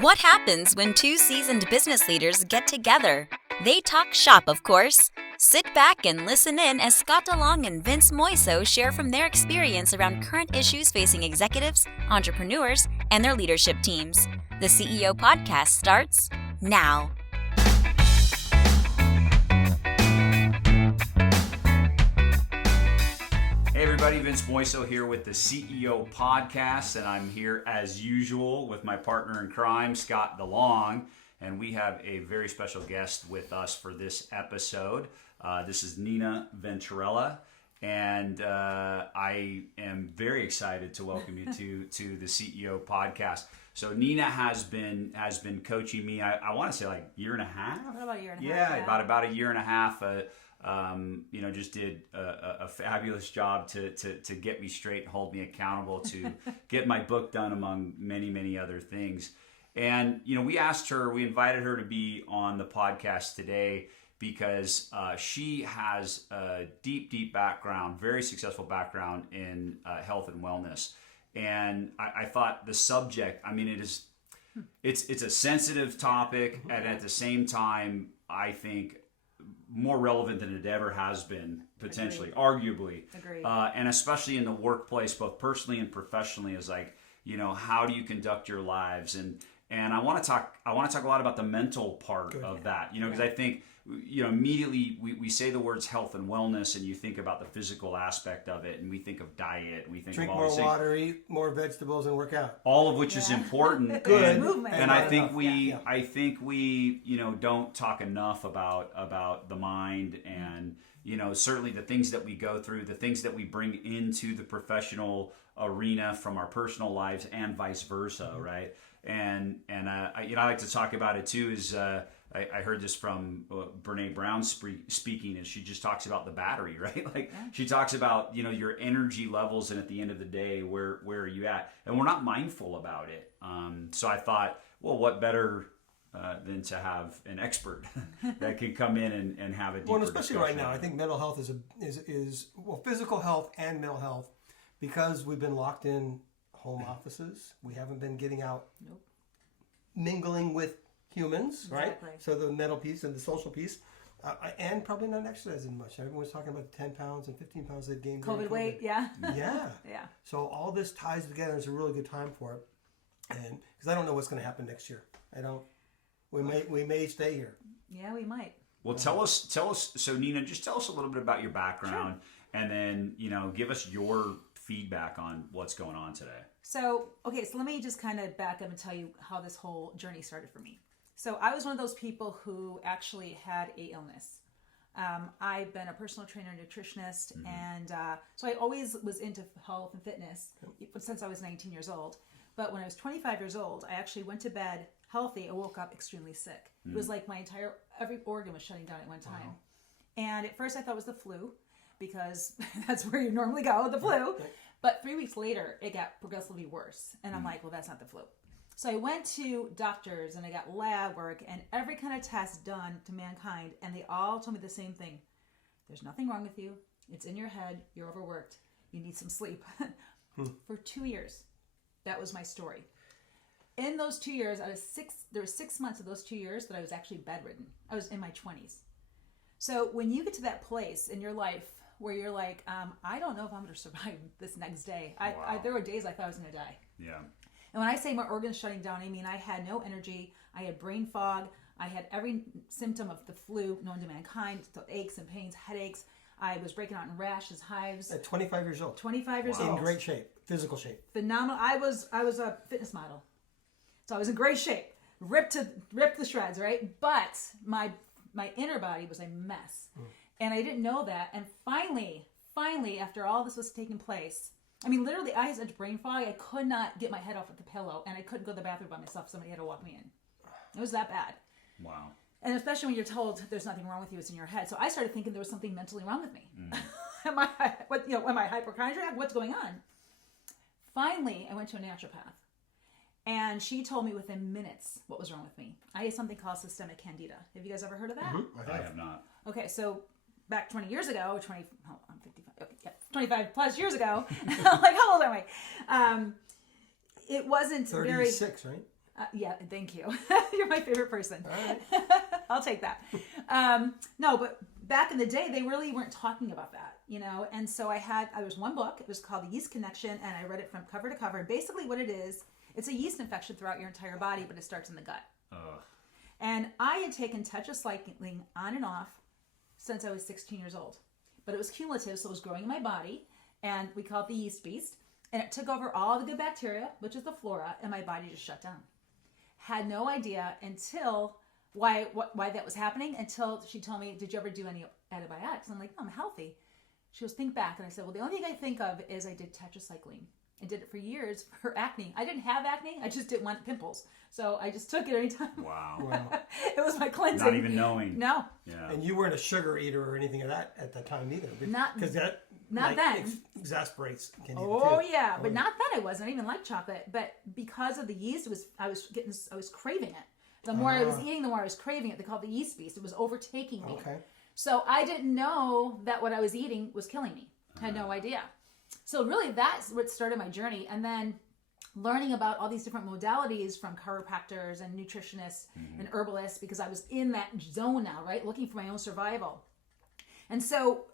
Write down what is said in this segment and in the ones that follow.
What happens when two seasoned business leaders get together? They talk shop, of course. Sit back and listen in as Scott DeLong and Vince Moiso share from their experience around current issues facing executives, entrepreneurs, and their leadership teams. The CEO Podcast starts now. Hey everybody, Vince Moiso here with the CEO Podcast, and I'm here as usual with my partner in crime, Scott DeLong, and we have a very special guest with us for this episode. This is Nina Venturella, and I am very excited to welcome you to the CEO Podcast. So Nina has been coaching me. I want to say like year and a half. About a year and a half. Yeah, about a year and a half. Just did a fabulous job to get me straight and hold me accountable to get my book done, among many, many other things. And, we invited her to be on the podcast today because she has a deep background, very successful background in health and wellness. And I thought the subject, it's a sensitive topic, and at the same time, I think more relevant than it ever has been, potentially, arguably. Agreed. And especially in the workplace, both personally and professionally, is like, how do you conduct your lives? And I want to talk a lot about the mental part of that, because I think, immediately we say the words health and wellness, and you think about the physical aspect of it, and we think of diet, and we think drink of all more these water, eat more vegetables, and work out. all of which is important. Good. Movement. And I think I think we don't talk enough about the mind, and certainly the things that we go through, the things that we bring into the professional arena from our personal lives, and vice versa, right? And I like to talk about it too. Is I heard this from Brene Brown speaking, and she just talks about the battery, right? Like she talks about your energy levels, and at the end of the day, where are you at? And we're not mindful about it. So I thought, well, what better than to have an expert that can come in and have a deeper Well, especially discussion. right now, I think mental health is physical health and mental health, because we've been locked in home offices. We haven't been getting out, mingling with humans, Exactly. right? So the mental piece and the social piece, and probably not exercising much. Everyone's talking about 10 pounds and 15 pounds they've gained. COVID weight, yeah. Yeah. Yeah. So all this ties together. It's a really good time for it, and because I don't know what's going to happen next year. We may stay here. Yeah, we might. Well, tell us. So Nina, just tell us a little bit about your background, and then give us your feedback on what's going on today. So let me just kind of back up and tell you how this whole journey started for me. So I was one of those people who actually had a illness. I've been a personal trainer, nutritionist, and so I always was into health and fitness since I was 19 years old. But when I was 25 years old, I actually went to bed healthy. I woke up extremely sick. It was like every organ was shutting down at one time. Wow. And at first I thought it was the flu, because that's where you normally go, the flu. But 3 weeks later, it got progressively worse. And I'm like, well, that's not the flu. So I went to doctors, and I got lab work and every kind of test done to mankind. And they all told me the same thing. There's nothing wrong with you. It's in your head. You're overworked. You need some sleep. For 2 years. That was my story. In those 2 years, there were 6 months of those 2 years that I was actually bedridden. I was in my 20s. So when you get to that place in your life where you're like, I don't know if I'm going to survive this next day. Wow. There were days I thought I was going to die. Yeah. And when I say my organs shutting down, I mean I had no energy. I had brain fog. I had every symptom of the flu known to mankind, so aches and pains, headaches. I was breaking out in rashes, hives. At 25 years old. 25 years old. In great shape, physical shape. Phenomenal. I was a fitness model. So I was in great shape. Ripped the shreds, right? But my inner body was a mess. And I didn't know that. And finally, after all this was taking place, literally, I had such brain fog, I could not get my head off of the pillow, and I couldn't go to the bathroom by myself. Somebody had to walk me in. It was that bad. Wow. And especially when you're told there's nothing wrong with you, it's in your head. So I started thinking there was something mentally wrong with me. Am I hypochondriac? What's going on? Finally, I went to a naturopath. And she told me within minutes what was wrong with me. I had something called systemic candida. Have you guys ever heard of that? I have not. Okay, so back 20 years ago, I'm 55, okay, yeah, 25 plus years ago, like, how old am I? It wasn't 36, right? Yeah, thank you. You're my favorite person. All right. I'll take that. No, but back in the day, they really weren't talking about that, And so I was one book. It was called The Yeast Connection, and I read it from cover to cover. And basically what it is, it's a yeast infection throughout your entire body, but it starts in the gut. Ugh. And I had taken tetracycline on and off since I was 16 years old. But it was cumulative, so it was growing in my body, and we call it the yeast beast. And it took over all the good bacteria, which is the flora, and my body just shut down. Had no idea until why that was happening until she told me, did you ever do any antibiotics? I'm like, no, I'm healthy. She goes, think back. And I said, well, the only thing I think of is I did tetracycline. I did it for years for acne. I didn't have acne. I just didn't want pimples. So I just took it anytime. Wow. It was my cleansing. Not even knowing. No. Yeah. And you weren't a sugar eater or anything of that at the time either. Because that then. Exasperates Canada Oh too. yeah, but not then I wasn't. I didn't even like chocolate. But because of the yeast, I was craving it. The more I was eating, the more I was craving it. They call it the yeast beast. It was overtaking me. Okay. So I didn't know that what I was eating was killing me. I had no idea. So really that's what started my journey. And then learning about all these different modalities from chiropractors and nutritionists and herbalists, because I was in that zone now, right? Looking for my own survival. And so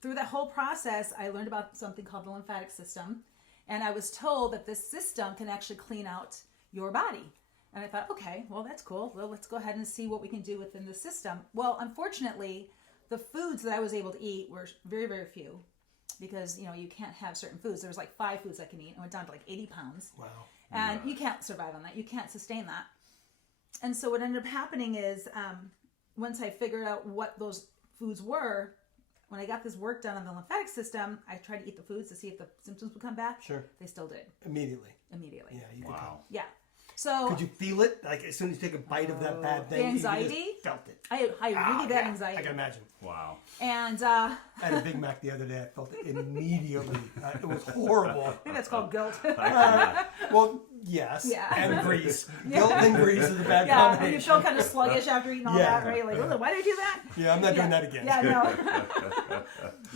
through that whole process, I learned about something called the lymphatic system. And I was told that this system can actually clean out your body. And I thought, okay, well, that's cool. Well, let's go ahead and see what we can do within the system. Well, unfortunately, the foods that I was able to eat were very, very few. Because, you can't have certain foods. There was like 5 foods I can eat. I went down to like 80 pounds. Wow. And you can't survive on that. You can't sustain that. And so what ended up happening is once I figured out what those foods were, when I got this work done on the lymphatic system, I tried to eat the foods to see if the symptoms would come back. Sure. They still did. Immediately. Immediately. Yeah, you could tell. Yeah. So could you feel it? Like as soon as you take a bite of that bad thing, the anxiety? you just felt it. I had really bad anxiety. I can imagine. Wow. And I had a Big Mac the other day. I felt it immediately. It was horrible. I think that's called guilt. Well, yes. Yeah. And grease. Guilt and grease is a bad Yeah, when combination. you feel kind of sluggish after eating all that, right? Like, oh, why did I do that? Yeah, I'm not doing that again. Yeah, no.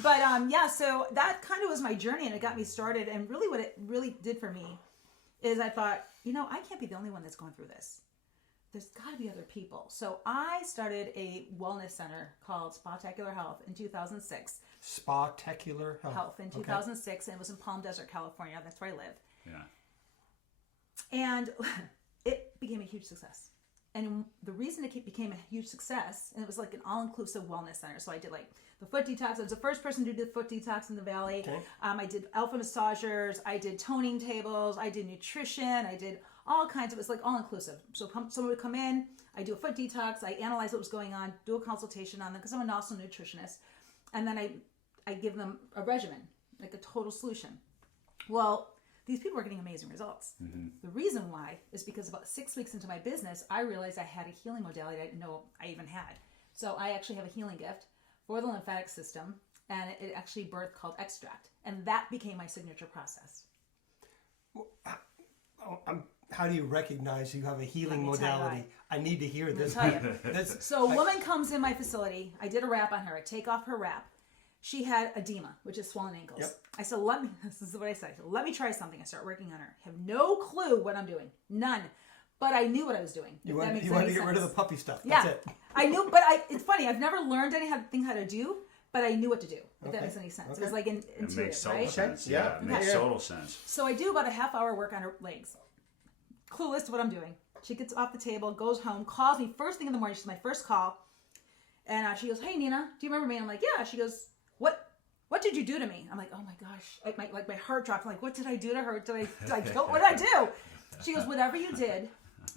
But so that kind of was my journey, and it got me started. And really, what it really did for me is I thought, I can't be the only one that's going through this. There's got to be other people. So I started a wellness center called Spectacular Health in 2006. Spectacular Health in 2006, and it was in Palm Desert, California. That's where I live. Yeah. And it became a huge success. And the reason it became a huge success, and it was like an all-inclusive wellness center. So I did like the foot detox. I was the first person to do the foot detox in the valley. Okay. I did alpha massagers. I did toning tables. I did nutrition. I did all kinds of, it was like all-inclusive. So someone would come in, I do a foot detox, I analyze what was going on, do a consultation on them, because I'm also a nutritionist. And then I give them a regimen, like a total solution. Well, these people were getting amazing results. Mm-hmm. The reason why is because about 6 weeks into my business, I realized I had a healing modality I didn't know I even had. So I actually have a healing gift for the lymphatic system, and it actually birthed called extract. And that became my signature process. How do you recognize you have a healing modality? I need to hear this. Let me tell you. So a woman comes in my facility. I did a wrap on her. I take off her wrap. She had edema, which is swollen ankles. Yep. I said, this is what I said. Let me try something. I start working on her. I have no clue what I'm doing. None. But I knew what I was doing. You wanted to get rid of the puppy stuff. Yeah. That's it. I knew, but it's funny. I've never learned anything how to do, but I knew what to do, if that makes any sense. Okay. It was like intuitive, It makes total right? sense. Yeah. Yeah, it makes total sense. So I do about a half hour work on her legs. Clueless to what I'm doing. She gets off the table, goes home, calls me first thing in the morning. She's my first call. And she goes, hey, Nina, do you remember me? And I'm like, yeah. She goes, what did you do to me? I'm like, oh my gosh. My heart dropped. I'm like, what did I do to her? Did I kill? What did I do? She goes, whatever you did,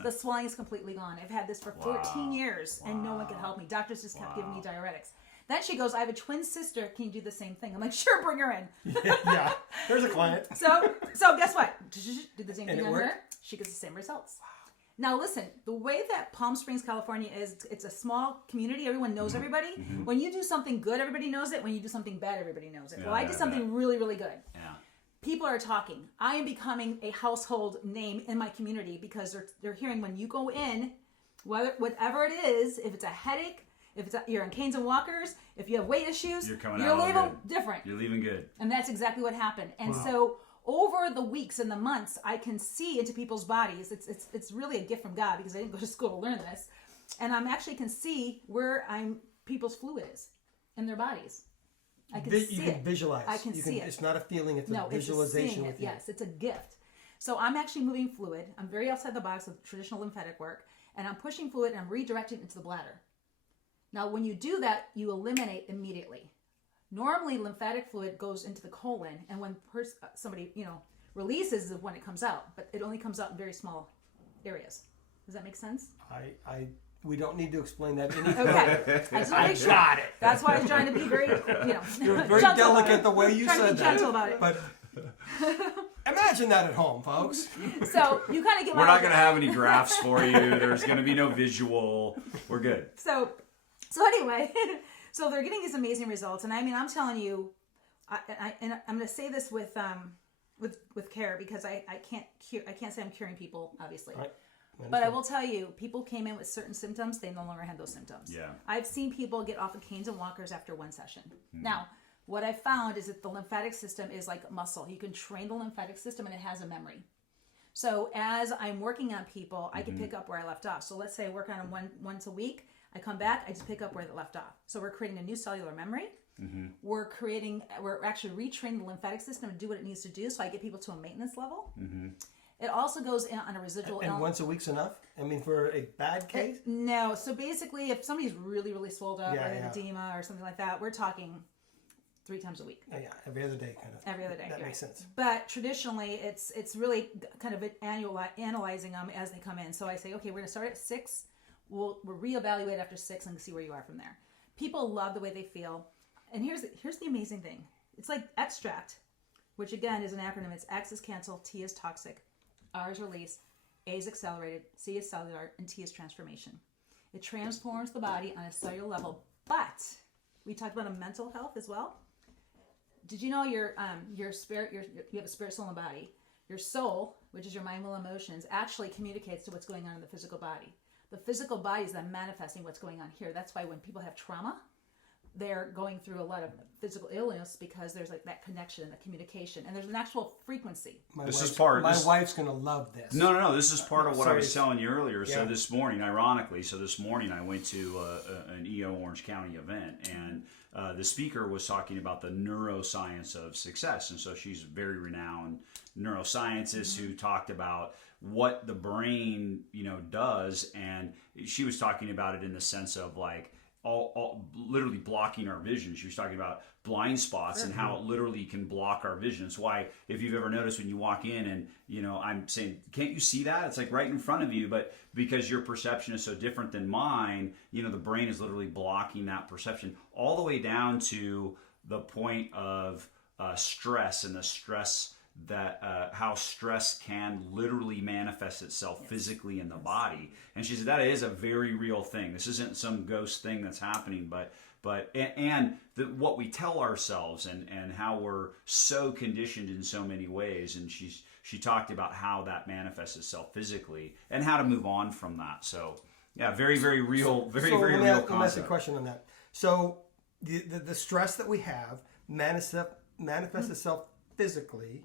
the swelling is completely gone. I've had this for 14 years and no one could help me. Doctors just kept giving me diuretics. Then she goes, I have a twin sister. Can you do the same thing? I'm like, sure, bring her in. Yeah. There's a client. So guess what? Did the same thing on her. She gets the same results. Now listen, the way that Palm Springs, California is, it's a small community. Everyone knows everybody. Mm-hmm. When you do something good, everybody knows it. When you do something bad, everybody knows it. Well, I did something really, really good. Yeah. People are talking. I am becoming a household name in my community because they're hearing when you go in, whatever it is, if it's a headache, if you're on canes and walkers, if you have weight issues, You're leaving good. different. You're leaving good. And that's exactly what happened. And so over the weeks and the months, I can see into people's bodies. It's really a gift from God because I didn't go to school to learn this. And I'm actually can see where people's fluid is in their bodies. I can see you it. can visualize. I can see it. It's not a feeling, it's No, a visualization it's a seeing with it. you. Yes, it's a gift. So I'm actually moving fluid. I'm very outside the box with traditional lymphatic work, and I'm pushing fluid and I'm redirecting it into the bladder. Now, when you do that, you eliminate immediately. Normally, lymphatic fluid goes into the colon, and when somebody releases is when it comes out, but it only comes out in very small areas. Does that make sense? We don't need to explain that any further. Okay. I just want to make sure. Got it. That's why I was trying to be very, You're very gentle about delicate it. the way you Trying to said be that. gentle about it. But imagine that at home, folks. So you kind of get. We're not going to have any graphs for you. There's going to be no visual. We're good. So anyway, so they're getting these amazing results, and I mean, I'm telling you, and I'm going to say this with care because I can't say I'm curing people, obviously. Right. But I will tell you, people came in with certain symptoms, they no longer had those symptoms. Yeah. I've seen people get off of canes and walkers after one session. Now, what I found is that the lymphatic system is like muscle. You can train the lymphatic system and it has a memory. So as I'm working on people, I can pick up where I left off. So let's say I work on them once a week. I come back, I just pick up where they left off. So we're creating a new cellular memory. We're actually retraining the lymphatic system to do what it needs to do. So I get people to a maintenance level. It also goes in on a residual. And once a week's enough? I mean, for a bad case? No. So basically, if somebody's really, really swelled up, or Yeah. edema or something like that, we're talking 3 times a week. Yeah, every other day kind of. Every other day. That right. makes sense. But traditionally, it's really kind of analyzing them as they come in. So I say, okay, we're going to start at 6. We'll reevaluate after 6 and see where you are from there. People love the way they feel. And here's the amazing thing. It's like extract, which again is an acronym. It's X is cancel, T is toxic, R is release, A is accelerated, C is cellular, and T is transformation. It transforms the body on a cellular level. But we talked about a mental health as well. Did you know your spirit, you have a spirit, soul, and body? Your soul, which is your mind, will, emotions, actually communicates to what's going on in the physical body. The physical body is then manifesting what's going on here. That's why when people have trauma, they're going through a lot of physical illness because there's like that connection and the communication, and there's an actual frequency. My wife's going to love this. No. This is part of what I was Sorry. telling you earlier. Yeah. So this morning, ironically, I went to an EO Orange County event, and the speaker was talking about the neuroscience of success. And so she's a very renowned neuroscientist who talked about what the brain, does. And she was talking about it in the sense of like, all literally blocking our vision. She was talking about blind spots and how it literally can block our vision. It's why if you've ever noticed when you walk in and I'm saying, can't you see that? It's like right in front of you, but because your perception is so different than mine, the brain is literally blocking that perception all the way down to the point of stress, and the stress that how stress can literally manifest itself physically in the body. And she said that is a very real thing. This isn't some ghost thing that's happening, but what we tell ourselves and how we're so conditioned in so many ways. And she talked about how that manifests itself physically and how to move on from that. So yeah, very, very real, very real Let me ask concept. a question on that. So the stress that we have manifests itself physically.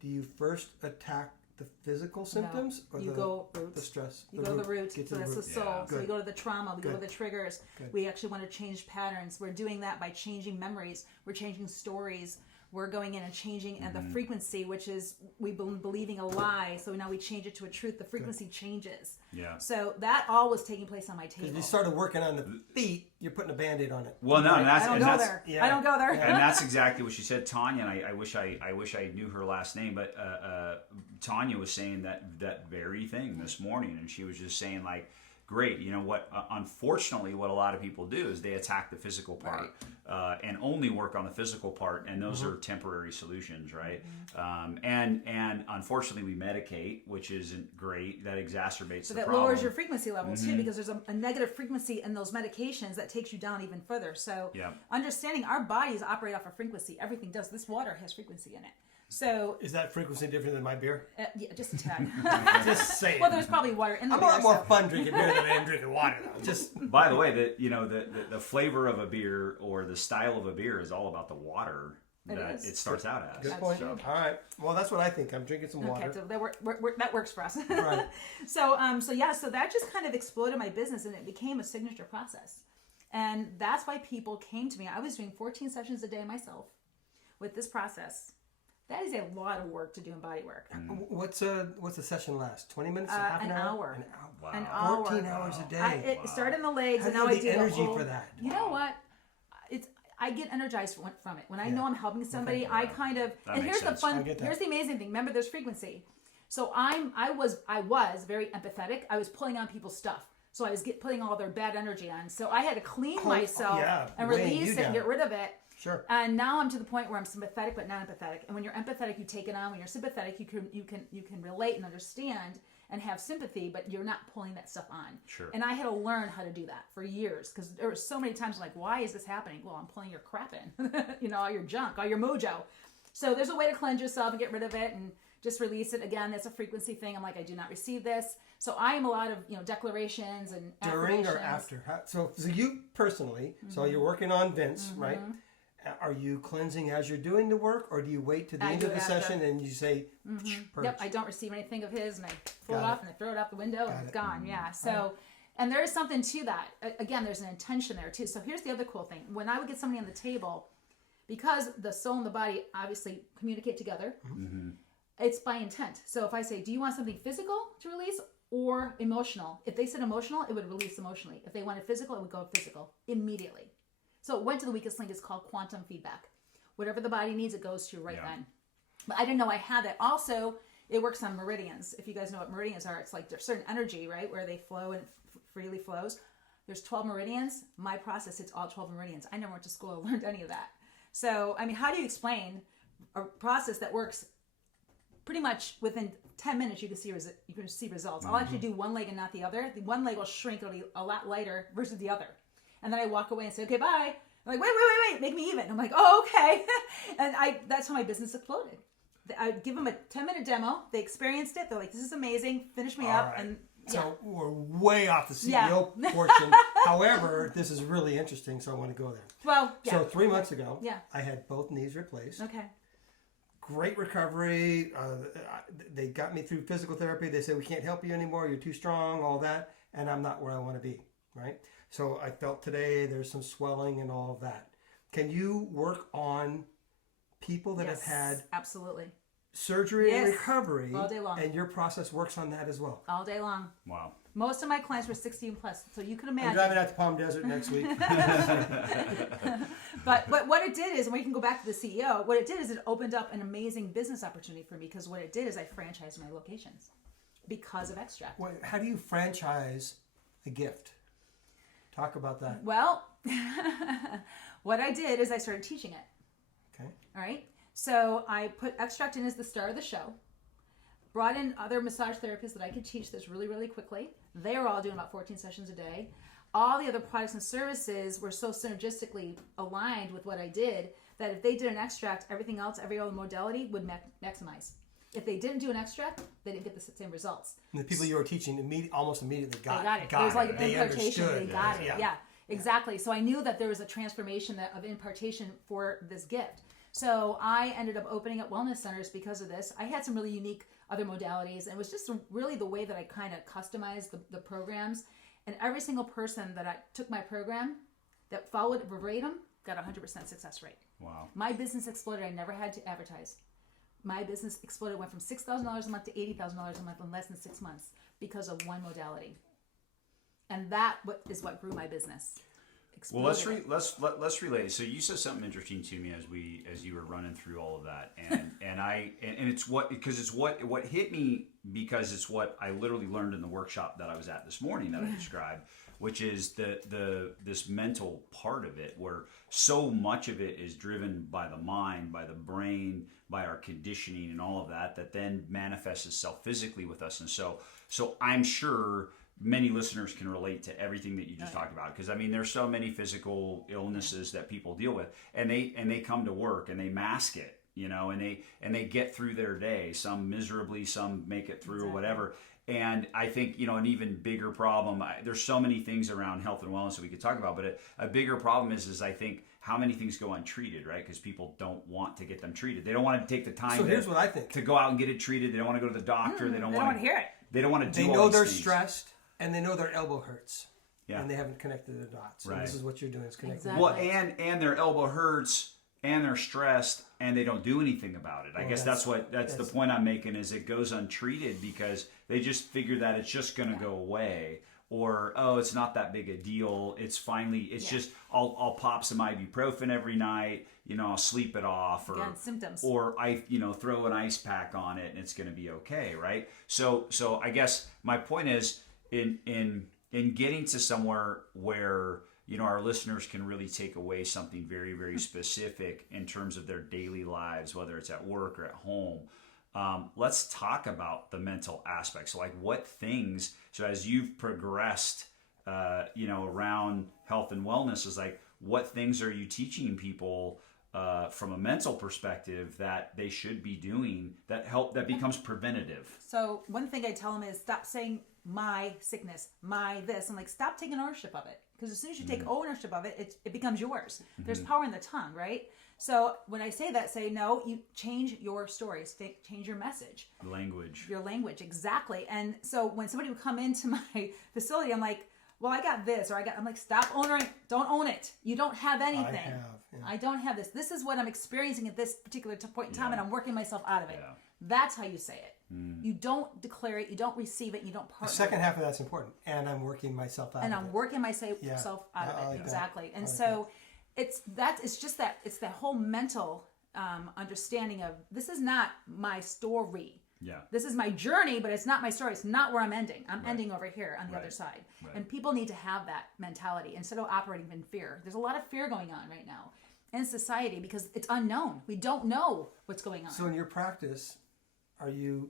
Do you first attack the physical symptoms, or go the stress? You go to the root, Get to so that's the soul. Yeah. So we go to the trauma, we go to Good. the triggers. Good. We actually want to change patterns. We're doing that by changing memories. We're changing stories. We're going in and changing and the frequency, which is we've been believing a lie. So now we change it to a truth. The frequency changes. Yeah. So that all was taking place on my table. If you started working on the feet, you're putting a Band-Aid on it. Well, no, and I don't go there. yeah. I don't go there. And that's exactly what she said, Tanya. And I wish I knew her last name, but Tanya was saying that very thing this morning, and she was just saying like, great, what? Unfortunately, what a lot of people do is they attack the physical part and only work on the physical part, and those are temporary solutions, right? And unfortunately, we medicate, which isn't great. That exacerbates So the that problem. lowers your frequency level too, because there's a negative frequency in those medications that takes you down even further. So understanding our bodies operate off a frequency. Everything does. This water has frequency in it. So Is that frequency different than my beer? yeah, just a tad. Just saying. Well, there's probably water in the I'm a beer. lot more so- fun drinking beer than I am drinking water, though. Just By the way, the flavor of a beer or the style of a beer is all about the water it starts out as. Good point. So. All right. Well, that's what I think. I'm drinking some water. Okay, so that works for us. Right. So that just kind of exploded my business, and it became a signature process. And that's why people came to me. I was doing 14 sessions a day myself with this process. That is a lot of work to do in body work. What's a session last? 20 minutes? Half an hour? An hour. Wow. An hour. 14 hours a day. It started in the legs, How and do you now I have do the the energy whole, for that? You know what? I get energized from it. When I know I'm helping somebody, I kind of. That And makes here's the sense. fun. Here's the amazing thing. Remember, there's frequency. So I was very empathetic. I was pulling on people's stuff. So I was putting all their bad energy on. So I had to clean myself and release it and get rid of it. Sure. And now I'm to the point where I'm sympathetic but not empathetic. And when you're empathetic, you take it on. When you're sympathetic, you can relate and understand and have sympathy, but you're not pulling that stuff on. Sure. And I had to learn how to do that for years, because there were so many times like, why is this happening? Well, I'm pulling your crap in, all your junk, all your mojo. So there's a way to cleanse yourself and get rid of it and just release it. Again, that's a frequency thing. I'm like, I do not receive this. So I am a lot of, declarations and during or after. So you personally, so you're working on Vince, right? Are you cleansing as you're doing the work, or do you wait to the end of the session and you say, purge? Yep, I don't receive anything of his, and I pull it off and I throw it out the window and it's gone. Yeah. So, and there is something to that. Again, there's an intention there too. So here's the other cool thing. When I would get somebody on the table, because the soul and the body obviously communicate together, it's by intent. So if I say, do you want something physical to release or emotional? If they said emotional, it would release emotionally. If they wanted physical, it would go physical immediately. So it went to the weakest link. It's called quantum feedback. Whatever the body needs, it goes to right then. But I didn't know I had that. Also, it works on meridians. If you guys know what meridians are, it's like there's certain energy, right, where they flow and it freely flows. There's 12 meridians. My process hits all 12 meridians. I never went to school or learned any of that. So, I mean, how do you explain a process that works pretty much within 10 minutes? You can see results. I'll actually do one leg and not the other. The one leg will shrink. It'll be a lot lighter versus the other. And then I walk away and say, okay, bye. I'm like, wait, make me even. I'm like, oh, okay. And that's how my business exploded. I give them a 10-minute demo. They experienced it. They're like, this is amazing. Finish me up. Right. And so we're way off the CEO portion. However, this is really interesting, so I want to go there. Well, So 3 months ago, I had both knees replaced. Okay. Great recovery. They got me through physical therapy. They said, we can't help you anymore. You're too strong, all that. And I'm not where I want to be, right? So I felt today there's some swelling and all of that. Can you work on people that have had absolutely surgery and recovery all day long, and your process works on that as well? All day long. Wow. Most of my clients were 60 and plus, so you can imagine. I'm driving out to Palm Desert next week. But what it did is, and we can go back to the CEO, what it did is it opened up an amazing business opportunity for me, because what it did is I franchised my locations because of Extract. How do you franchise a gift? Talk about that. Well, what I did is I started teaching it. Okay. All right. So I put Extract in as the star of the show. Brought in other massage therapists that I could teach this really, really quickly. They were all doing about 14 sessions a day. All the other products and services were so synergistically aligned with what I did that if they did an Extract, everything else, every other modality would maximize. If they didn't do an Extract, they didn't get the same results. And the people you were teaching almost immediately got it. There was like an They impartation. understood. They got it. Yeah, exactly. So I knew that there was a transformation of impartation for this gift. So I ended up opening up wellness centers because of this. I had some really unique other modalities, and it was just really the way that I kind of customized the programs. And every single person that I took my program that followed it verbatim got 100% success rate. Wow. My business exploded. I never had to advertise. My business exploded, went from $6,000 a month to $80,000 a month in less than 6 months because of one modality. And that is what grew my business. Well, let's relate. So you said something interesting to me as you were running through all of that, and it's what hit me, because it's what I literally learned in the workshop that I was at this morning that I described, which is this mental part of it, where so much of it is driven by the mind, by the brain, by our conditioning and all of that then manifests itself physically with us. And so I'm sure many listeners can relate to everything that you just talked about, because I mean, there's so many physical illnesses that people deal with, and they come to work and they mask it, and they get through their day, some miserably, some make it through, or whatever. And I think, an even bigger problem, there's so many things around health and wellness that we could talk about, but a bigger problem is I think how many things go untreated, right? Because people don't want to get them treated. They don't want to take the time So here's what I think. to go out and get it treated. They don't want to go to the doctor. They don't want to hear it. They don't want to do They all know these they're things. stressed, and they know their elbow hurts. Yeah. And they haven't connected the dots. And Right. this is what you're doing, is connecting. Exactly. Well, and their elbow hurts, and they're stressed, and they don't do anything about it. I guess that's the point I'm making, is it goes untreated because they just figure that it's just going to go away, or it's not that big a deal. It's just I'll pop some ibuprofen every night. I'll sleep it off, or Again, symptoms. or I throw an ice pack on it and it's going to be okay, right? So I guess my point is in getting to somewhere where our listeners can really take away something very, very specific in terms of their daily lives, whether it's at work or at home. Let's talk about the mental aspects. So like what things, so as you've progressed, around health and wellness, is like, what things are you teaching people from a mental perspective that they should be doing that becomes preventative? So one thing I tell them is stop saying my sickness, my this, and stop taking ownership of it. Because as soon as you take ownership of it, it becomes yours. There's power in the tongue, right? So when I say that, say no, you change your stories, change your message. Language. Your language, exactly. And so when somebody would come into my facility, I'm like, well, I got this, or I'm like, stop owning, don't own it. You don't have anything. I don't have this. This is what I'm experiencing at this particular point in time, and I'm working myself out of it. Yeah. That's how you say it. You don't declare it, you don't receive it, you don't partner. The second half of that's important. And I'm working myself out of it. And I'm working myself out of it. Like exactly. That. And so it's that whole mental understanding of, this is not my story. Yeah. This is my journey, but it's not my story. It's not where I'm ending. I'm ending over here on the other side. Right. And people need to have that mentality instead of operating in fear. There's a lot of fear going on right now in society because it's unknown. We don't know what's going on. So in your practice, are you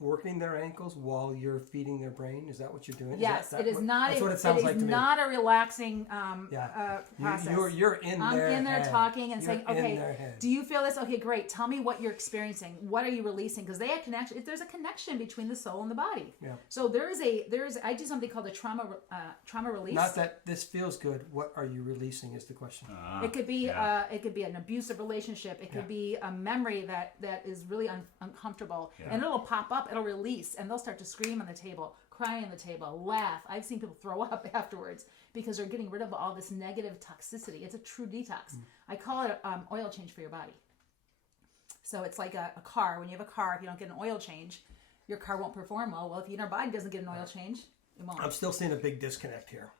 working their ankles while you're feeding their brain? Is that what you're doing? Yes, it is not. That's what it sounds like to me. Not a relaxing process. You're in there. I'm in there talking and saying, in okay, their head. do you feel this? Okay, great. Tell me what you're experiencing. What are you releasing? Because they have connection. There's a connection between the soul and the body. Yeah. So I do something called a trauma release. Not that this feels good. What are you releasing is the question. It could be an abusive relationship. It could be a memory that is really uncomfortable, and it'll pop up. It'll release, and they'll start to scream on the table, cry on the table, laugh. I've seen people throw up afterwards because they're getting rid of all this negative toxicity. It's a true detox. I call it oil change for your body. So it's like a car. When you have a car, if you don't get an oil change, your car won't perform well. Well, if your body doesn't get an oil change, it won't. I'm still seeing a big disconnect here.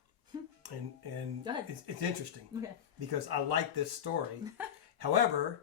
And it's interesting because I like this story. However,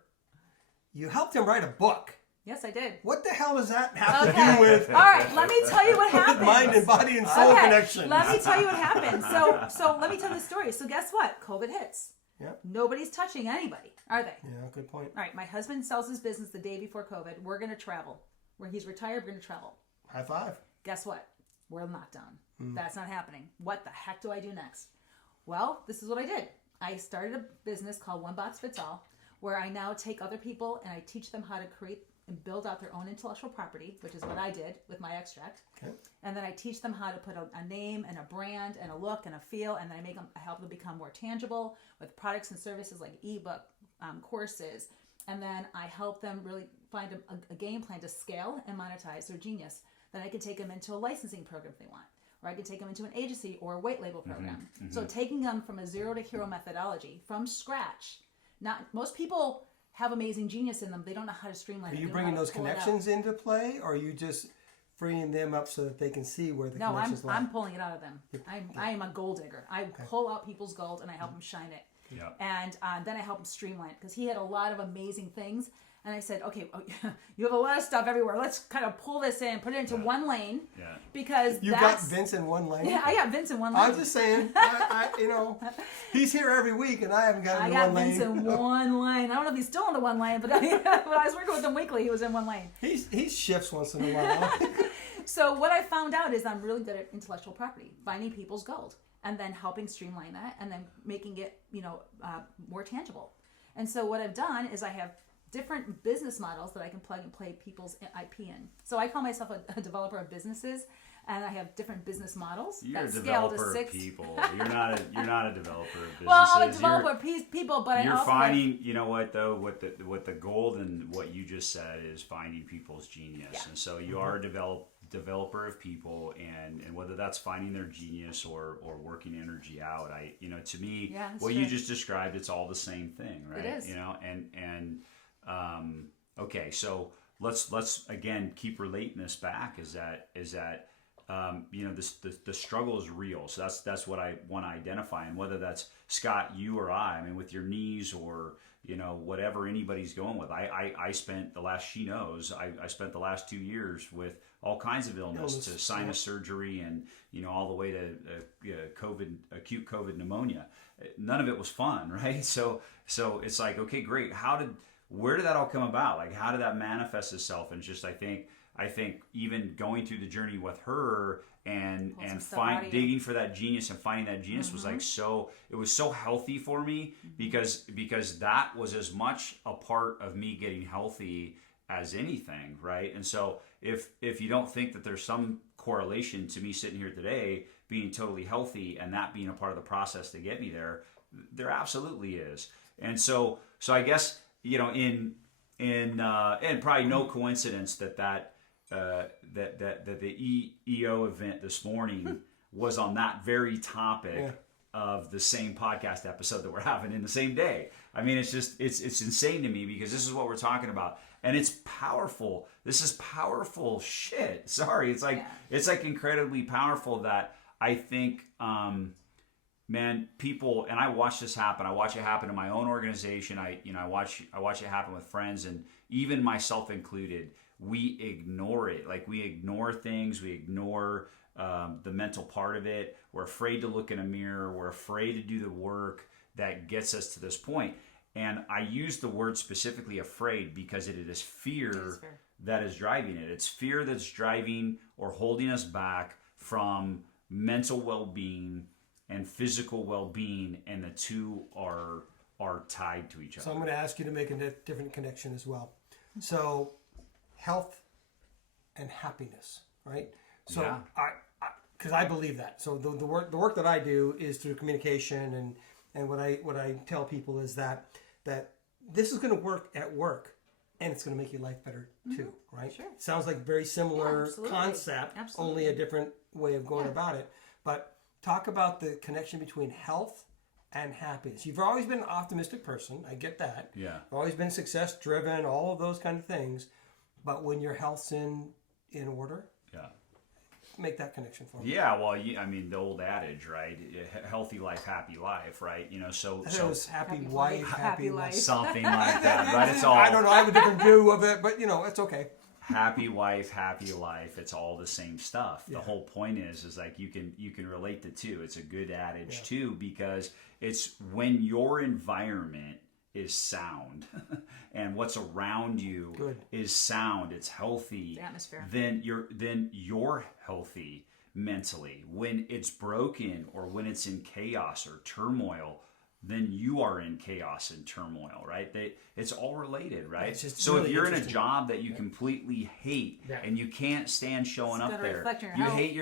you helped him write a book. Yes, I did. What the hell does that have to do with? All right, let me tell you what happened. Mind and body and soul connection. Let me tell you what happened. So let me tell the story. So guess what? COVID hits. Yep. Nobody's touching anybody, are they? Yeah, good point. All right, my husband sells his business the day before COVID. We're going to travel. Where he's retired, we're going to travel. High five. Guess what? We're in lockdown. That's not happening. What the heck do I do next? Well, this is what I did. I started a business called One Box Fits All, where I now take other people and I teach them how to create and build out their own intellectual property, which is what I did with my extract. Okay. And then I teach them how to put a name and a brand and a look and a feel, and then I help them become more tangible with products and services like ebook, courses, and then I help them really find a game plan to scale and monetize their genius. Then I can take them into a licensing program if they want, or I can take them into an agency or a white label program. So taking them from a zero to hero methodology from scratch. Not most people have amazing genius in them. They don't know how to streamline it. Are you bringing those connections into play, or are you just freeing them up so that they can see where the connections lie? No, I'm pulling it out of them. I am a gold digger. I pull out people's gold and I help them shine it. Yeah. And then I help him streamline it because he had a lot of amazing things. And I said, okay, you have a lot of stuff everywhere. Let's kind of pull this in, put it into one lane. Yeah. Because you got Vince in one lane. Yeah, I got Vince in one lane. I'm just saying, he's here every week, and I haven't got him in one lane. I got Vince in one lane. I don't know if he's still in the one lane, but when I was working with him weekly, he was in one lane. He shifts once in a while. So what I found out is I'm really good at intellectual property, finding people's gold, and then helping streamline that, and then making it more tangible. And so what I've done is I have different business models that I can plug and play people's IP in. So I call myself a developer of businesses, and I have different business models. You're a that scale to developer of 6. people. You're not a developer of businesses. Well, I'm a developer of people, but you're I also finding, you know what though, what the gold and what you just said is finding people's genius. Yeah. And so you are a developer of people, and whether that's finding their genius or working energy out, to me, what you just described, it's all the same thing, right? It is. Okay, so let's again keep relating this back. Is that the struggle is real. So that's what I want to identify, and whether that's Scott, you or I mean, with your knees or whatever anybody's going with. I spent the last, she knows, I spent the last 2 years with all kinds of illness to sinus surgery and all the way to acute COVID pneumonia. None of it was fun, right? So it's like, okay, great. Where did that all come about? Like, how did that manifest itself? And it's just, I think even going through the journey with her and digging for that genius and finding that genius was like it was so healthy for me because that was as much a part of me getting healthy as anything, right? And so if you don't think that there's some correlation to me sitting here today being totally healthy and that being a part of the process to get me there absolutely is. And so I guess and probably no coincidence that the EO event this morning was on that very topic of the same podcast episode that we're having in the same day. I mean, it's insane to me because this is what we're talking about, and it's powerful. This is powerful shit. Sorry, it's like incredibly powerful that I think, man, people, and I watch this happen. I watch it happen in my own organization. I watch it happen with friends, and even myself included. We ignore it. Like, we ignore things. We ignore the mental part of it. We're afraid to look in a mirror. We're afraid to do the work that gets us to this point. And I use the word specifically afraid because it is fear that is driving it. It's fear that's driving or holding us back from mental well-being and physical well-being, and the two are tied to each other. So I'm going to ask you to make a different connection as well. So health and happiness, right? So because I believe that. So the work that I do is through communication, and what I tell people is that this is going to work at work, and it's going to make your life better too, right? Sure. Sounds like very similar concept, only a different way of going about it. But talk about the connection between health and happiness. You've always been an optimistic person. I get that. Yeah. You've always been success driven, all of those kind of things. But when your health's in order, make that connection for me. Yeah, well, I mean, the old adage, right? Healthy life, happy life, right? So it was happy wife, happy life. Something like that, right? It's all. I don't know. I have a different view of it, but it's okay. Happy wife, happy life. It's all the same stuff. The whole point is like you can relate the two. It's a good adage too, because it's when your environment is sound and what's around you is sound, it's healthy, the atmosphere, then you're healthy mentally. When it's broken or when it's in chaos or turmoil, then you are in chaos and turmoil, right? It's all related, right? It's just so really if you're in a job that you completely hate and you can't stand showing up there, you hate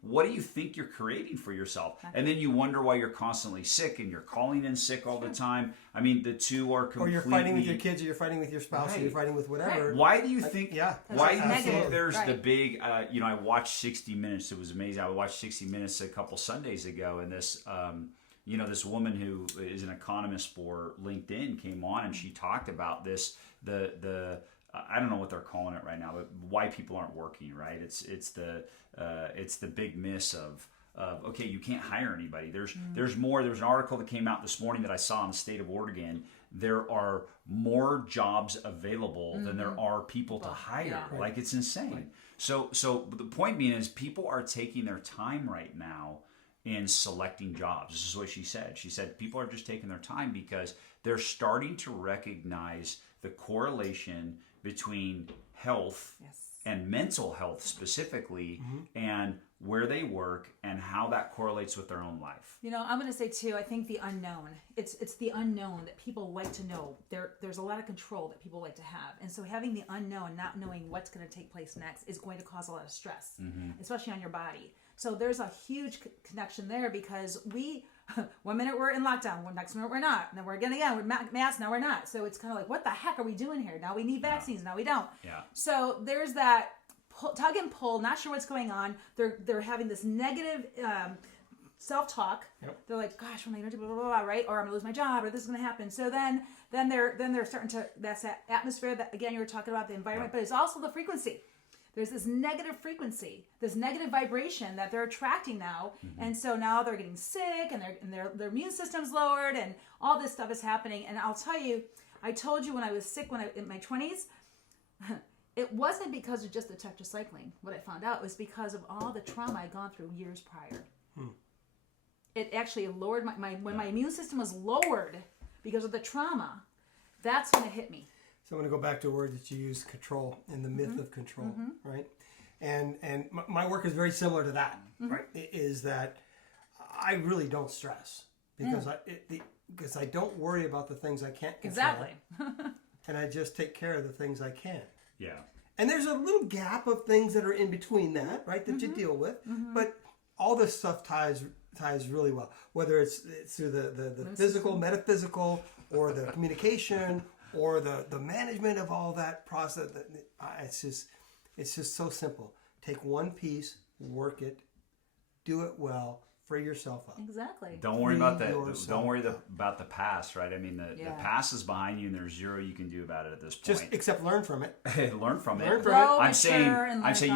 what do you think you're creating for yourself? And then you wonder why you're constantly sick and you're calling in sick all the time. I mean, the two are completely... Or you're fighting with your kids, or you're fighting with your spouse, or you're fighting with whatever. Right. Why do you think... Why do you think there's the big... I watched 60 Minutes. It was amazing. I watched 60 Minutes a couple Sundays ago, and this... this woman who is an economist for LinkedIn came on and she talked about this, I don't know what they're calling it right now, but why people aren't working, right? It's the big miss of okay, you can't hire anybody. There's more. There's an article that came out this morning that I saw in the state of Oregon. There are more jobs available than there are people to hire. Yeah. Like, it's insane. Right. So the point being is people are taking their time right now in selecting jobs. This is what she said. She said people are just taking their time because they're starting to recognize the correlation between health and mental health specifically, and where they work and how that correlates with their own life. You know, I'm going to say too, I think the unknown, it's the unknown that people like to know. There's a lot of control that people like to have. And so having the unknown, not knowing what's going to take place next is going to cause a lot of stress, especially on your body. So there's a huge connection there because one minute we're in lockdown, next minute we're not. And then we're again, we're masks, now we're not. So it's kind of like, what the heck are we doing here? Now we need vaccines, now we don't. Yeah. So there's that tug and pull, not sure what's going on. They're having this negative self-talk. Yep. They're like, gosh, when I do blah, blah, blah, right? Or I'm gonna lose my job, or this is gonna happen. So then they're starting to, that's that atmosphere that, again, you were talking about the environment, but it's also the frequency. There's this negative frequency, this negative vibration that they're attracting now. And so now they're getting sick and their immune system's lowered and all this stuff is happening. And I'll tell you, I told you when I was sick in my 20s, it wasn't because of just the tetracycline. What I found out was because of all the trauma I'd gone through years prior. It actually lowered when my immune system was lowered because of the trauma, that's when it hit me. So I'm going to go back to a word that you used, control, and the myth of control, right? And my work is very similar to that, right? Is that I really don't stress because I don't worry about the things I can't control. Exactly. And I just take care of the things I can. Yeah. And there's a little gap of things that are in between that, right, that you deal with. But all this stuff ties really well, whether it's through the physical, metaphysical, or the communication, or the management of all that process. It's just so simple. Take one piece, work it, do it well, free yourself up. Exactly. Don't worry about Don't worry about the past, right? I mean, the past is behind you, and there's zero you can do about it at this point. Just except learn from it. Learn from it. I'm saying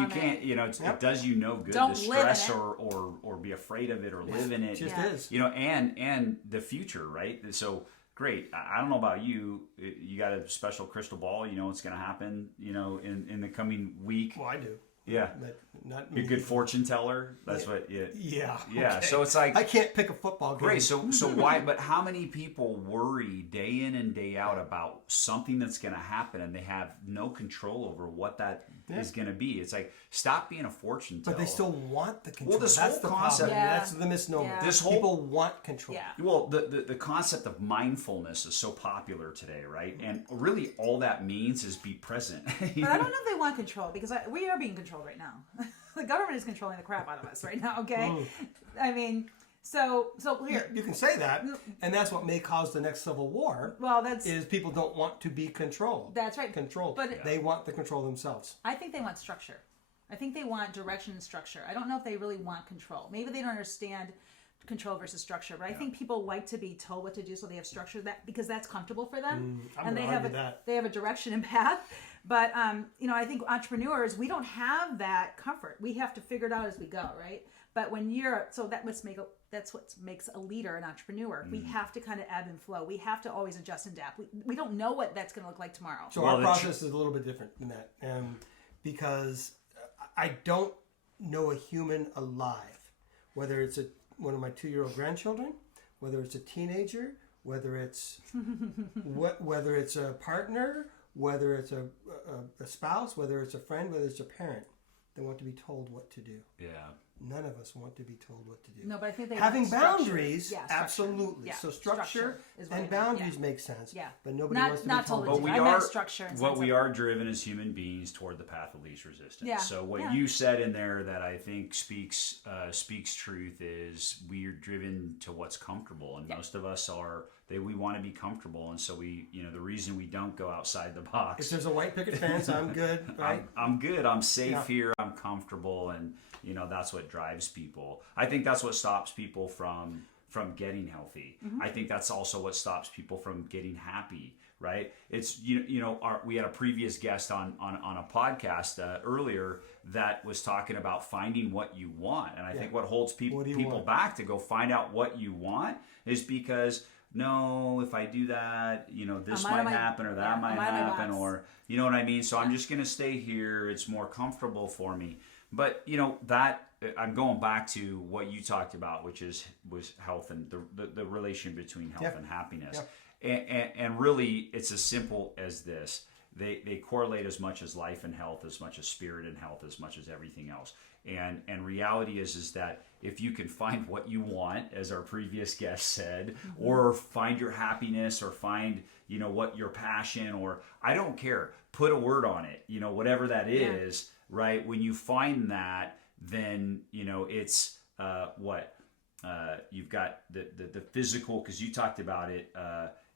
you can't. You know, it does you no good Don't to stress or be afraid of it or live in it. It just is. You know, and the future, right? So. Great. I don't know about you. You got a special crystal ball. You know what's going to happen. You know, in the coming week. Well, I do. Yeah. But not You're me. a good fortune teller. That's what. Yeah. Yeah. Yeah. Okay. So it's like I can't pick a football game. great. So why? But how many people worry day in and day out about something that's going to happen, and they have no control over what that is going to be? It's like, stop being a fortune teller. But they still want the control. Well, this That's whole the concept- problem. That's the misnomer. Yeah. This whole- People want control. Yeah. Well, the concept of mindfulness is so popular today, right? And really, all that means is be present. But I don't know if they want control because we are being controlled right now. The government is controlling the crap out of us right now. Okay, I mean, so here. You can say that, and that's what may cause the next civil war. Well, that's People don't want to be controlled. That's right. Controlled. But they want the control themselves. I think they want structure. I think they want direction and structure. I don't know if they really want control. Maybe they don't understand control versus structure. But I think people like to be told what to do, so they have structure because that's comfortable for them, and they have a direction and path. But you know, I think entrepreneurs, we don't have that comfort. We have to figure it out as we go, right? But when that's what makes a leader an entrepreneur. We have to kind of ebb and flow. We have to always adjust and adapt. We don't know what that's going to look like tomorrow. So our process is a little bit different than that, because I don't know a human alive, whether it's one of my 2-year-old grandchildren, whether it's a teenager, whether it's whether it's a partner, whether it's a spouse, whether it's a friend, whether it's a parent. They want to be told what to do. Yeah. None of us want to be told what to do. No, but I think they having want structure. boundaries, Yeah, structure. absolutely. Yeah, So structure is what I and mean. boundaries Yeah. make sense. Yeah. But nobody Not- wants to not be told. totally. But I meant structure and what sense we of- are driven as human beings toward the path of least resistance. Yeah. So what Yeah. you said in there that I think speaks truth is we are driven to what's comfortable, and most of us we want to be comfortable, and so the reason we don't go outside the box. If there's a white picket fence, I'm good, right? I'm good. I'm safe Yeah. here. I'm comfortable, and that's what drives people. I think that's what stops people from getting healthy. I think that's also what stops people from getting happy. Right? It's we had a previous guest on a podcast earlier that was talking about finding what you want, and I think what holds people want? back to go find out what you want is because. No, if I do that, this might happen or that might happen, or you know what I mean? So I'm just going to stay here. It's more comfortable for me. But, that I'm going back to what you talked about, which was health and the relation between health and happiness. And really, it's as simple as this. they correlate as much as life and health, as much as spirit and health, as much as everything else. And reality is that if you can find what you want, as our previous guest said, or find your happiness, or find, what your passion, or I don't care, put a word on it, whatever that is, right? When you find that, then, it's you've got the physical, because you talked about it,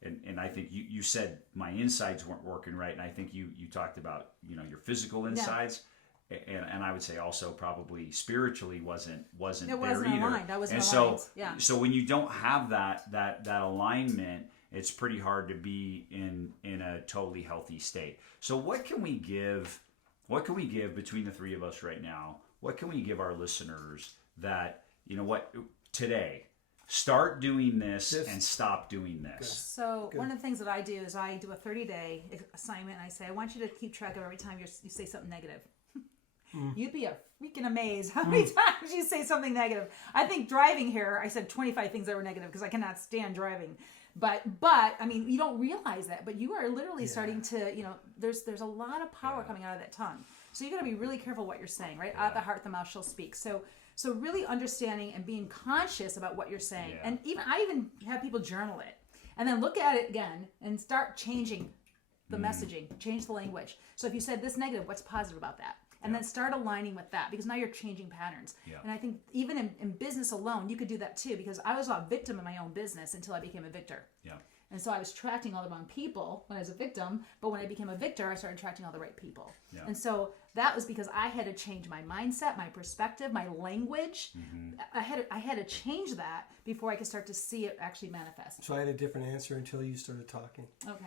and I think you said my insides weren't working right, and I think you talked about your physical insides, and I would say also probably spiritually wasn't there either. Aligned. I wasn't and aligned. So when you don't have that alignment, it's pretty hard to be in a totally healthy state. So what can we give between the three of us right now? What can we give our listeners that today? Start doing this and stop doing this. So one of the things that I do is I do a 30-day assignment, and I say, I want you to keep track of every time you say something negative. You'd be freaking amazed how many times you say something negative. I think driving here, I said 25 things that were negative because I cannot stand driving. But I mean, you don't realize that, but you are literally starting to, there's a lot of power coming out of that tongue. So you got to be really careful what you're saying, right? Out of the heart, the mouth shall speak. So really understanding and being conscious about what you're saying. And I even have people journal it and then look at it again and start changing the messaging, change the language. So if you said this negative, what's positive about that? And then start aligning with that, because now you're changing patterns. Yeah. And I think even in business alone, you could do that too, because I was a victim in my own business until I became a victor. Yeah. And so I was attracting all the wrong people when I was a victim, but when I became a victor, I started attracting all the right people. Yeah. And so that was because I had to change my mindset, my perspective, my language. I had to change that before I could start to see it actually manifest. So I had a different answer until you started talking. Okay.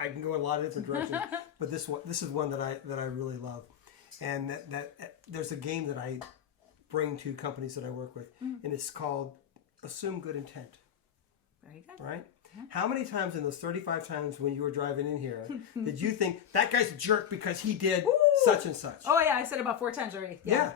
I can go in a lot of different directions, but this is one that I really love. And that there's a game that I bring to companies that I work with, and it's called Assume Good Intent. Very good. Right? Yeah. How many times in those 35 times when you were driving in here did you think, that guy's a jerk because he did such and such? Oh, yeah, I said it about 4 times already. Yeah.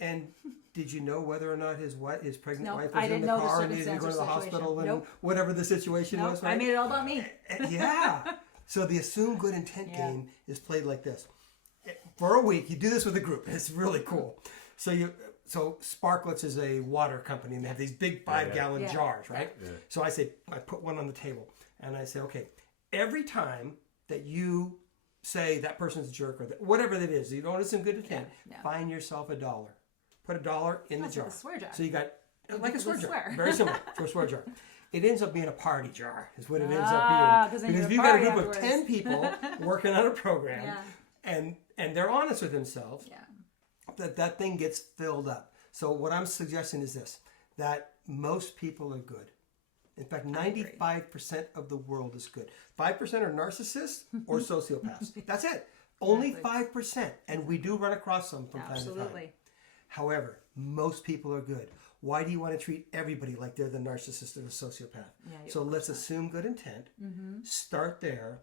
And did you know whether or not his pregnant wife was in the car and needed to go to the hospital and whatever the situation was? Right? I made it all about me. Yeah. So the Assume Good Intent game is played like this. For a week, you do this with a group. It's really cool. So Sparklets is a water company, and they have these big 5-gallon jars, right? Yeah. So I put one on the table, and I say, okay, every time that you say that person's a jerk or whatever that is, you don't assume good intent, find yourself $1. Put $1 in the jar. Like a swear jar. So you got like a swear jar. Very similar to a swear jar. It ends up being a party jar, is what it ends up being. Because if you've got a group of 10 people working on a program, and they're honest with themselves, that thing gets filled up. So what I'm suggesting is this, that most people are good. In fact, 95% of the world is good. 5% are narcissists or sociopaths. That's it. Only 5%. And we do run across some from time to time. However, most people are good. Why do you want to treat everybody like they're the narcissist or the sociopath? So let's assume good intent. Start there.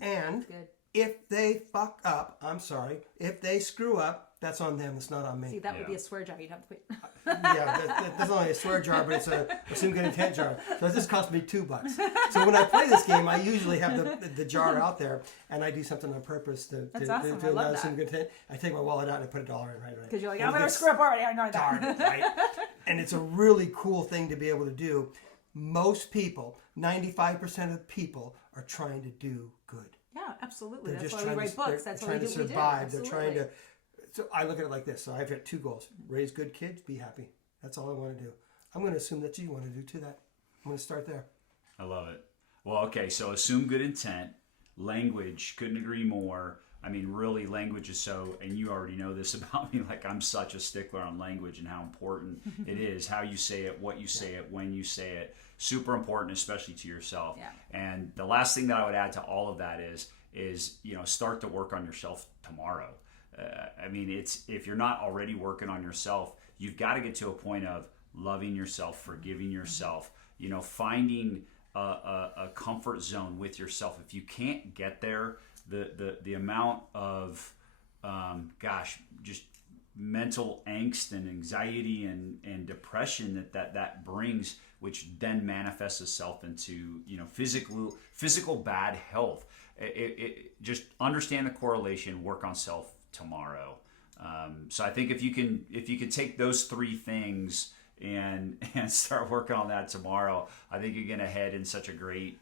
And if they fuck up, I'm sorry, if they screw up, that's on them. It's not on me. See, that would be a swear jar. You'd have to put... That's not only a swear jar, but it's a assume good intent jar. So this cost me $2. So when I play this game, I usually have the jar out there, and I do something on purpose to awesome. I love that. Assume good intent. I take my wallet out and I put $1 in right away. Because you're like, I'm going to screw up already. I know that. Right? And it's a really cool thing to be able to do. Most people, 95% of people, are trying to do good. Yeah, absolutely. That's why we write books. That's why we do what we do. They're trying to survive. They're trying to... So I look at it like this. So I've got 2 goals. Raise good kids, be happy. That's all I want to do. I'm going to assume that you want to do to that. I'm going to start there. I love it. Well, okay, so assume good intent. Language, couldn't agree more. I mean, really, language is so, and you already know this about me, like I'm such a stickler on language and how important it is, how you say it, what you say it, when you say it. Super important, especially to yourself. Yeah. And the last thing that I would add to all of that is start to work on yourself tomorrow. I mean, if you're not already working on yourself, you've got to get to a point of loving yourself, forgiving yourself, finding a comfort zone with yourself. If you can't get there, the amount of, just mental angst and anxiety and depression that brings, which then manifests itself into, physical bad health. just understand the correlation, work on self tomorrow. So I think if you can take those three things and start working on that tomorrow, I think you're going to head in such a great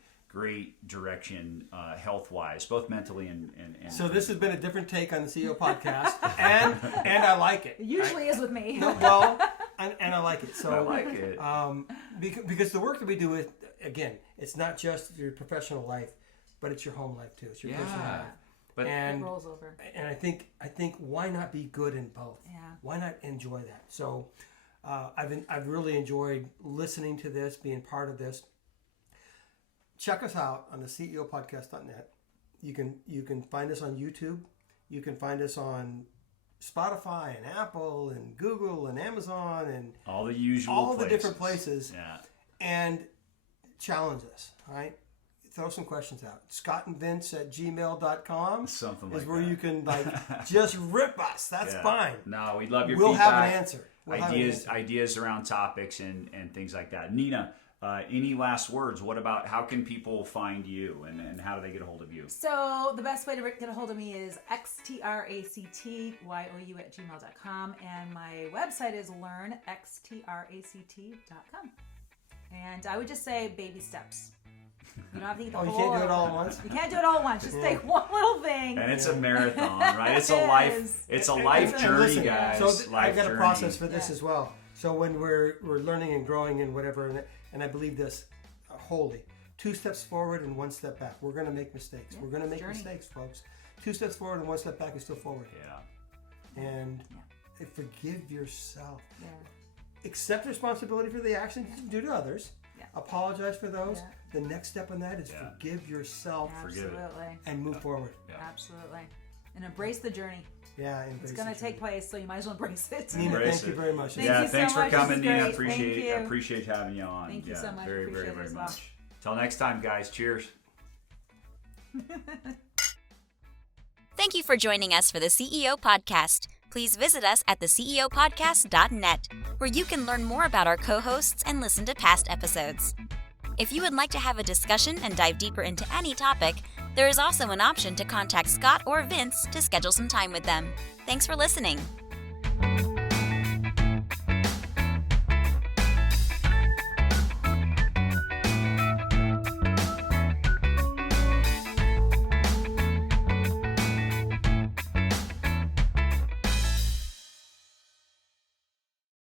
direction, health wise, both mentally and So this has been a different take on the CEO podcast, and I like it. It usually is with me. No, well, and I like it. So I like it. Because the work that we do is, again, it's not just your professional life, but it's your home life too. It's your personal life. But It rolls over. And I think why not be good in both? Yeah. Why not enjoy that? So I've really enjoyed listening to this, being part of this. Check us out on the CEOpodcast.net. You can find us on YouTube. You can find us on Spotify and Apple and Google and Amazon and all the usual all places. the different places. Yeah. And challenge us, all right? Throw some questions out. scottandvince@gmail.com Something like is where that. you can just rip us. That's Yeah. fine. No, we'd love your We'll feedback. have an answer. We'll have an answer. Ideas around topics and things like that. Nina, any last words? What about how can people find you and how do they get a hold of you? So the best way to get a hold of me is xtractyyou@gmail.com, and my website is learnxtract.com. And I would just say baby steps. You don't have to eat the whole. You can't do it all at once? You can't do it all at once. Just take one little thing. And it's a marathon, right? It's a life. It's a life And journey, listen, guys. So life I've got journey. a process for this as well. So when we're learning and growing and whatever, and I believe this wholly, 2 steps forward and 1 step back. We're going to make mistakes. We're going to make mistakes, folks. 2 steps forward and 1 step back is still forward. Yeah. And forgive yourself. Yeah. Accept responsibility for the actions you do to others. Yeah. Apologize for those. Yeah. The next step on that is forgive yourself Forgive it. Absolutely. and move forward. Yeah. Absolutely. And embrace the journey. Yeah, It's going to take place, so you might as well embrace it. Nina, Embrace thank you it. very much. Thank Yeah, you so thanks for much. This coming, is Nina. great. Thank you. Appreciate having you on. Thank you so much. Very, Appreciate very, it very as well. much. Till next time, guys. Cheers. Thank you for joining us for the CEO Podcast. Please visit us at theceopodcast.net, where you can learn more about our co-hosts and listen to past episodes. If you would like to have a discussion and dive deeper into any topic, there is also an option to contact Scott or Vince to schedule some time with them. Thanks for listening.